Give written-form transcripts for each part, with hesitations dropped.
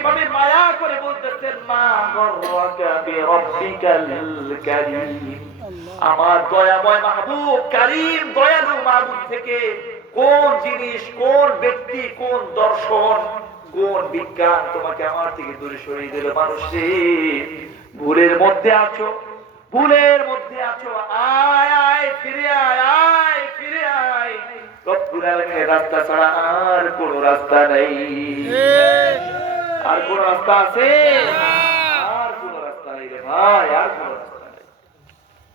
এইভাবে মায়া করে বলতেছেন মা গররাকা বিরাব্বিকাল কারীম, আমার দয়াময় মাহবুব কারীম দয়ালু মাহবুব থেকে কোন জিনিস, কোন ব্যক্তি, কোন দর্শন, কোন বিজ্ঞান তোমাকে আমার থেকে দূরে সরিয়ে দিল? মানুষে ভুলের মধ্যে আছো, ভুলের মধ্যে আছো, আয় আয় ফিরে আয়, আয় ফিরে আয়। রব্বুল আলামিনের রাস্তা ছাড়া আর কোন রাস্তা নেই। আর কোন রাস্তা আছে? আর কোন রাস্তা নেই রে ভাই, আর কোন রাস্তা নেই।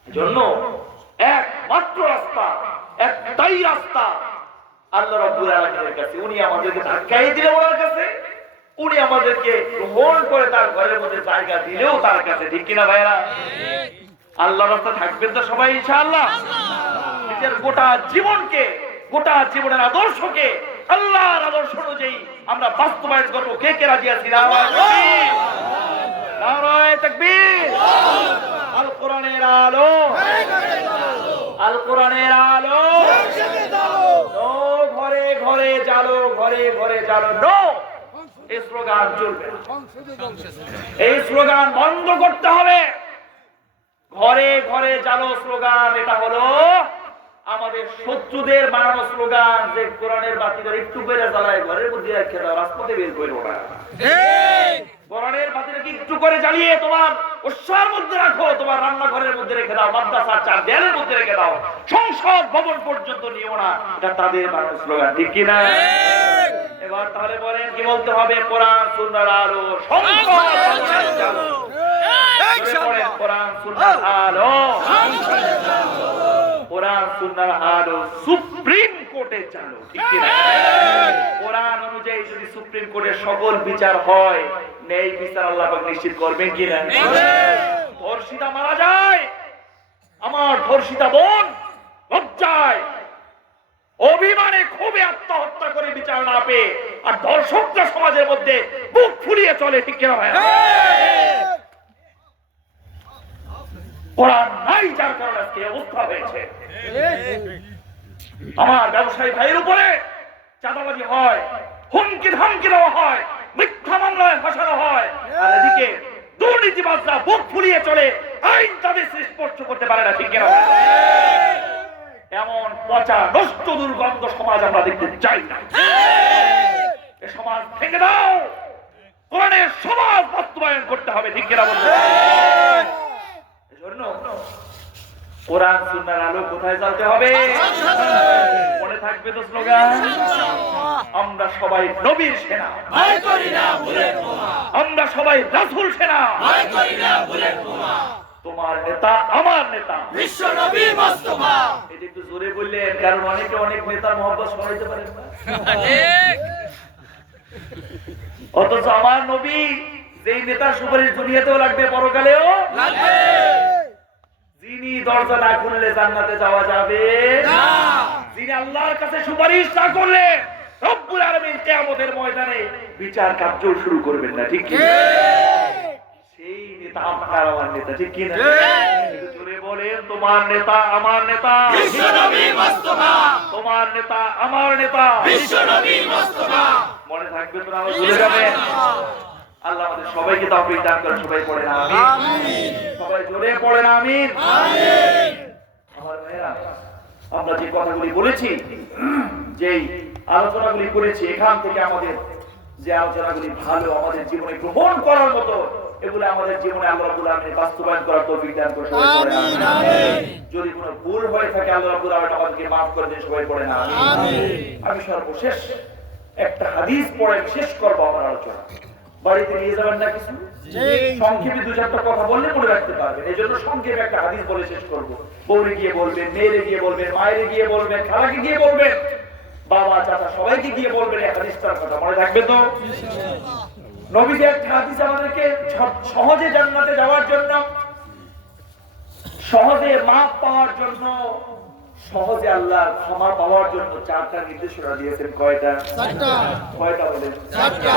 এজন্য একমাত্র রাস্তা, একটাই রাস্তা আল্লাহ রাব্বুল আলামিনের কাছে। উনি আমাদেরকে ধাক্কাই দিলে ওনার কাছে, উনি আমাদেরকে গ্রহণ করে তার ঘরের মধ্যে জায়গা দিলেও তার কাছে। ঠিক কিনা ভাইরা? আল্লাহর রাস্তা থাকবেন তো সবাই ইনশাআল্লাহ। নিজের গোটা জীবনকে, গোটা জীবনের আদর্শকে আল্লাহর আদর্শ অনুযায়ী আমরা বাস্তবায়ন করবো। কে কে রাজি আছি? নারায়ে তাকবীর। আল কোরআনের আলো, আল কোরআনের আলো, নো ঘরে ঘরে জালো, ঘরে ঘরে জালো, নো। এই স্লোগান চলবে, এই স্লোগান বন্ধ করতে হবে। ঘরে ঘরে জালো স্লোগান, এটা হলো আমাদের শত্রুদের বানানো স্লোগান, যে কোরআনের বাতিটা একটু বেড়ে জ্বালায় ঘরের মধ্যে রেখে দাও, রাস্তাতে বের করো না। কোরআনের বাতিটাকে একটু করে জ্বালিয়ে তোমার ওসার মধ্যে রাখো, তোমার রান্নাঘরের মধ্যে রেখে দাও, মাদ্রাসার চার দেয়ালের মধ্যে রেখে দাও, সংসদ ভবন পর্যন্ত নিও না। এটা তাদের বানানো স্লোগান। ঠিক কিনা? এবার তাহলে বলেন কি বলতে হবে? কোরআন সুন্নাহর আলো, সংসদ ভবনের চালু। কোরআন সুন্নাহর আলো, কোরআন সুন্নাহর আলো সুপ্রিম কোর্টে চালু। ঠিক কিনা? কোরআন অনুযায়ী যদি সুপ্রিম কোর্টের সকল বিচার হয়, ন্যায় বিচার আল্লাহ পাক নিশ্চিত করবেন কিনা? ধর্ষিতা মারা যায়, আমার ধর্ষিতা বোন লজ্জায় অভিমানে খুবই আত্মহত্যা করে বিচার না পেয়ে, আর ধর্ষকরা সমাজের মধ্যে বুক ফুলিয়ে চলে। ঠিক কিনা ভাই? কোরআন নাই, যার কারণে আজকে অবস্থা হয়েছে। আমার ব্যবসায়ী ভাইয়ের উপরে চাঁদাবাজি হয়, হুমকি ধামকি দেওয়া হয়, মিথ্যা মামলায় ফাঁসানো হয়, আর এদিকে দুর্নীতিবাজরা বুক ফুলিয়ে চলে, আইন তাদের স্পর্শ করতে পারে না। ঠিক কিনা? এমন পচা নষ্ট দুর্গন্ধ সমাজ আমরা দেখতে চাই না। এ সমাজ ভেঙে দাও, কোরআনের সমাজ বাস্তবায়ন করতে হবে। ঠিক কিনা বলতে? এজন্য কোরআন সুন্নাহর আলো কোথায় জ্বালতে হবে? মনে থাকবে তো স্লোগান? আমরা সবাই নবীর সেনা, ভয় করি না ভুলের বোমা। আমরা সবাই রাসূল সেনা, ভয় করি না ভুলের বোমা। তোমার নেতা আমার নেতা বিশ্ব নবী মুস্তাফা। এটা একটু জোরে বললেন, কারণ অনেকে অনেক নেতার মহব্বত শোনাইতে পারেন না। ঠিক। অথচ আমার নবী যেই নেতার সুপারিশ দুনিয়াতেও লাগবে, পরকালেও লাগবে। যিনি দরজা না খুললে জান্নাতে যাওয়া যাবে না, যিনি আল্লাহর কাছে সুপারিশ না করলে রব্বুল আলামিন কিয়ামতের ময়দানে বিচার কার্য শুরু করবেন না। ঠিক কি? সেই নেতা আপনার আমার নেতা। ঠিক কি না? একটু জোরে বলেন, তোমার নেতা আমার নেতা বিশ্ব নবী মুস্তাফা। তোমার নেতা আমার নেতা বিশ্ব নবী মুস্তাফা। মনে থাকবে তো? আমরা ভুলে যাবেন? আল্লাহ আমাদের সবাইকে তাওফীক দান করেন। সবাই পড়েন আমিন। সবাই জোরে পড়েন আমিন। আমার ভাইরা, আমরা যে কথাগুলি বলেছি, যেই আলোচনাগুলি করেছি, এখান থেকে আমাদের যে আলোচনাগুলি ভালো, আমাদের জীবনে গ্রহণ করার মতো, এগুলো আমাদের জীবনে আল্লাহ রাব্বুল আলামিন বাস্তবায়ন করার তৌফিক দান করেন। সবাই পড়েন আমিন। যদি কোনো ভুল হয়ে থাকে আল্লাহ রাব্বুল আলামিন আমাদেরকে maaf করে দেন। সবাই পড়েন আমিন। আমি সর্বশেষ একটা হাদিস পড়ে শেষ করব আমার আলোচনা। বাড়িতে নিয়ে যাবেন না কিছু? সংক্ষেপে দু চারটা কথা বললে মনে রাখতে পারবেন। এই জন্য সংক্ষেপে একটা হাদিস বলে শেষ করবো। বউরে গিয়ে বলবেন, মেয়েরে গিয়ে বলবেন, মায়েরে গিয়ে বলবেন, খালাকে গিয়ে বলবেন, বাবা চাচা সবাইকে গিয়ে বলবেন এই হাদিসটার কথা। মনে থাকবে তো? নবী যে একটা হাদিস আমাদেরকে সহজে জান্নাতে যাওয়ার জন্য, সহজে মাফ পাওয়ার জন্য, সহজে আল্লাহর ক্ষমা পাওয়ার জন্য চারটা নির্দেশনা দিয়েছেন। কয়টা? চারটা। কয়টা বলেন? চারটা।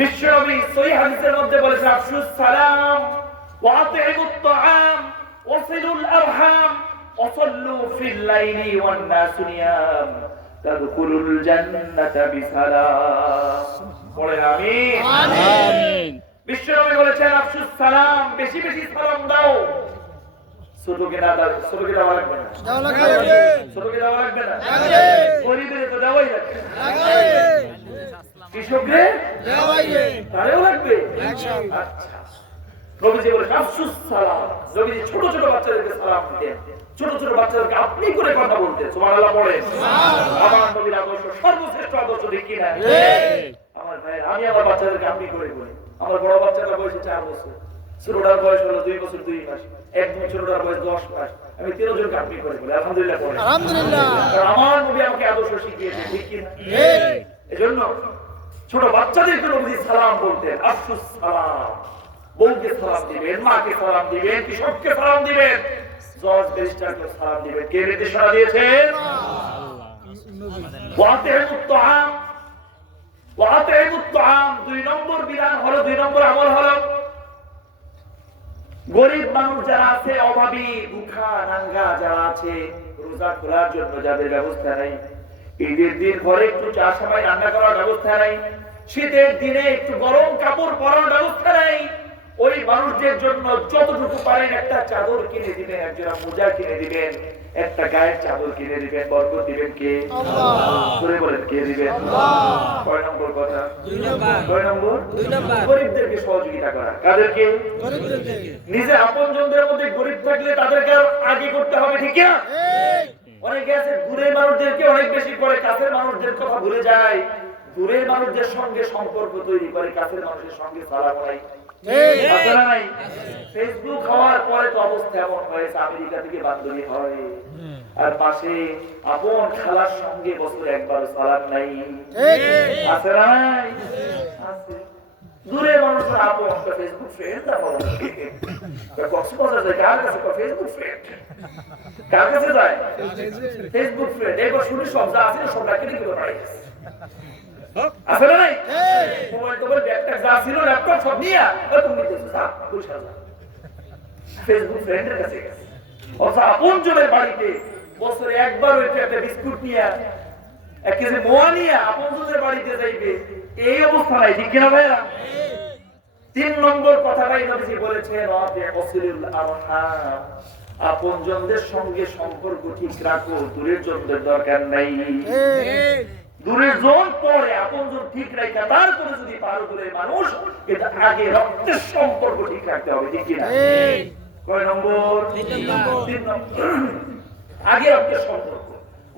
বিশ্বনবী সহিহ হাদিসের মধ্যে বলেছেন, আফশুস সালাম ওয়া আতিমুত তাআম ওয়াসিলুল আরহাম ওয়াসাল্লু ফিল লাইলি ওয়ান নাসু নিয়াম তাদখুলুল জান্নাতা বিসালাম। বলেন আমিন। আমিন। বলেছেন আফসুস সালাম, বেশি বেশি সালাম দাও। ছোটকে না দাও, ছোটকে দেওয়া লাগবে না, ছোটকে দেওয়া লাগবে না, গরিবের তো দেওয়াই লাগবে, কৃষকরে তারেও লাগবে। আচ্ছা, নবীজি বলে আফসুস সালাম। নবীজি ছোট ছোট বাচ্চাদেরকে সালাম দিতেন, ছোট ছোট বাচ্চাদেরকে আপনি করে কথা বলতেন। সুবহানাল্লাহ পড়েন। আমার নবীর আদর্শ সর্বশ্রেষ্ঠ আদর্শ, ঠিক কি না? আমার ভাই, আমি আমার বাচ্চাদেরকে আপনি করে বলি। আমার বড় বাচ্চাটা বয়স 4 বছর, ছোটটার বয়স হলো 2 বছর 2 মাস, একদম ছোটটার বয়স 10 মাস। আমি 13 জনকে আপনি করে বলি। আলহামদুলিল্লাহ পড়েন। আলহামদুলিল্লাহ। কারণ আমার নবী আমাকে আদর্শ শিখিয়েছেন, ঠিক কি না? এজন্য ছোট বাচ্চাদেরকে নবীজি সালাম বলতেন, আফসুস সালাম। বউকে সালাম দিবেন, মাকে সালাম দিবেন, কৃষককে সালাম দিবেন, জজ ব্যারিস্টারকে সালাম দিবেন। কে নির্দেশনা দিয়েছেন? ওয়াতিমুত তাআম, ওয়াতিমুত তাআম। 2 নম্বর বিধান হলো, 2 নম্বর আমল হলো, গরিব মানুষ যারা আছে, অভাবী ভুখা নাঙ্গা যারা আছে, রোজা খোলার জন্য যাদের ব্যবস্থা নেই, ঈদের দিন ঘরে একটু চা সময় রান্না করার ব্যবস্থা নেই, শীতের দিনে একটু গরম কাপড় পরার ব্যবস্থা নেই, ওই মানুষদের জন্য যতটুকু পারেন একটা চাদর কিনে দিবেন, একজোড়া মোজা কিনে দিবেন, একটা গায়ের চাদর কিনে দিবেন। বরকত দিবেন কে? আল্লাহ। করে বলেন কে দিবেন? আল্লাহ। কয় নম্বর কথা? 2 নম্বর। কয় নম্বর? 2 নম্বর। গরিবদেরকে সহযোগিতা করা। কাদেরকে? গরিবদেরকে। নিজে আপনজনদের মধ্যে গরিব থাকলে তাদেরকে আগে করতে হবে, ঠিক না? অনেকে আছে দূরের মানুষদেরকে অনেক বেশি করে, কাছের মানুষদের কথা ভুলে যায়। দূরের মানুষদের সঙ্গে সম্পর্ক তৈরি করে, কাছের মানুষের সঙ্গে সালাম নাই। ফেসবুক হওয়ার পরে তো অবস্থা এমন হয়েছে, আমেরিকা থেকে বান্ধবী হয়, আর পাশে আপন খালার সঙ্গে বছরে একবার সালাম নাই। আছে না? দূরের মানুষের আপন ফেসবুক ফ্রেন্ড, কক্সবাজার যায় কার কাছে? Facebook friend. কার কাছে যায়? Facebook friend. এবার শুনি সব যা আছে সব রাখি কি করে পাইছে, আসলে নাই? মোবাইল টোবাইল ব্যাগটা যা ছিল, ল্যাপটপ সব নিয়ে তুমি নিতেছো, যা পয়সা যা ফেসবুক ফ্রেন্ডের কাছে গেছে। অথচ আপনজনের বাড়িতে বছরে একবার ওইটা একটা বিস্কুট নিয়ে, 1 কেজি মোয়া নিয়ে আপনজনের বাড়িতে যাইবে, এই অবস্থা নাই, ঠিক কিনা ভাইরা? 3 নম্বর কথাটাই নবীজি বলেছেন, ওয়াসিলুল আরহাম। আপনজনদের সঙ্গে সম্পর্ক ঠিক রাখো, দূরের জনদের দরকার নাই। দূরের জন পরে, আপনজন ঠিক রাখা, তারপরে যদি পারো দূরের মানুষ, এটা আগে রক্তের সম্পর্ক ঠিক রাখতে হবে, ঠিক কিনা? কয় নম্বর? 3 নম্বর। আগে রক্তের সম্পর্ক,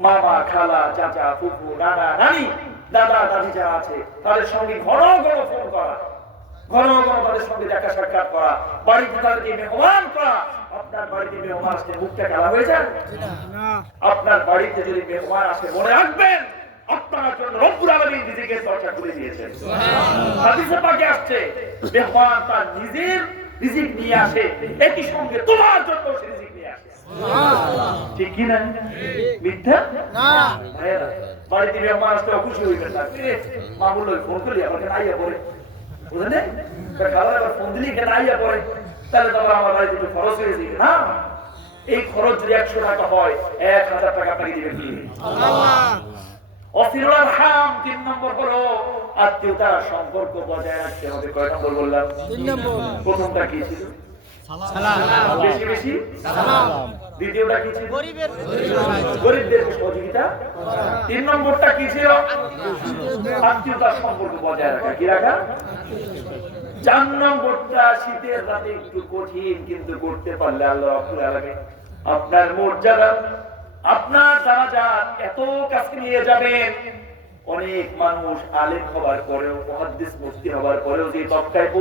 মামা খালা চাচা ফুফু নানা নানি দাদা দাদি যারা আছে তাদের সঙ্গে ঘন ঘন ফোন করা, ঘন ঘন তাদের সঙ্গে দেখা সাক্ষাৎ করা, বাড়িতে তাদেরকে মেহমান করা। আপনার বাড়িতে মেহমান আসলে মুখটা কালা হয়ে যায় না? আপনার বাড়িতে যদি মেহমান আসে, মনে রাখবেন আপনার জন্য রব্বুল আলামিন রিজিকের দরজা খুলে দিয়েছেন। হাদিসে পাকে আসছে, মেহমান তার নিজের রিজিক নিয়ে আসে, একই সঙ্গে তোমার জন্য সে রিজিক নিয়ে আসে। সুবহানাল্লাহ। ঠিক কি না? মিথ্যা না। ভাইরা, বাড়িতে মেহমান আসলে খুশি হইবেন না। মামুল ফোন করলি আমাকে আইয়া পড়ে, বুঝলেন? খালা আবার ফোন দিলি কেন আইয়া পড়ে, তাহলে তো আমার বাড়িতে একটু খরচ হয়ে যাবে না? এই খরচ যদি 100 টাকা হয়, 1000 টাকা আপনাকে দিবেন কি? আল্লাহ। ওয়াসিলুল আরহাম। 3 নম্বর হলো আত্মীয়তার সম্পর্ক বজায় রাখতে হবে। কয় নম্বর বললাম? 3 নম্বর। প্রথমটা কি ছিল? সালাম। বেশি বেশি সালাম। দ্বিতীয়টা কি ছিল? গরিবদের সহযোগিতা। 3 নম্বরটা কি ছিল? আত্মীয়তার সম্পর্ক বজায় রাখা। কি রাখা? 4 নম্বরটা শীতের রাতে একটু কঠিন, কিন্তু করতে পারলে আল্লাহ রাব্বুল আলামিন আপনার মর্যাদা, আপনার দারাজা এত কাছে নিয়ে যাবেন। অনেক মানুষ আলেম হবার পরেও, মুহাদ্দিস মুফতি হবার পরেও যে তবকায়